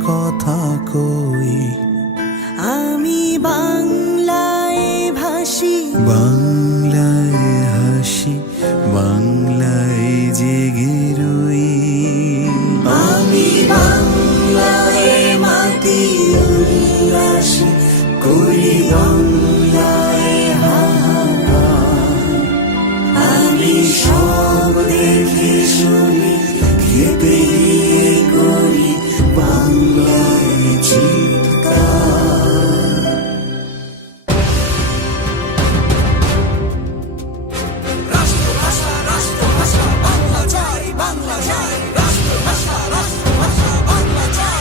কথা কই। আমি বাংলায় ভাসি, বাংলায় হাসি, বাংলায় জেগে রই। আমি বাংলায় মাতি উল্লাসী করি, বাংলায় হাহাকার। আমি সব দেখে শুনি খেপে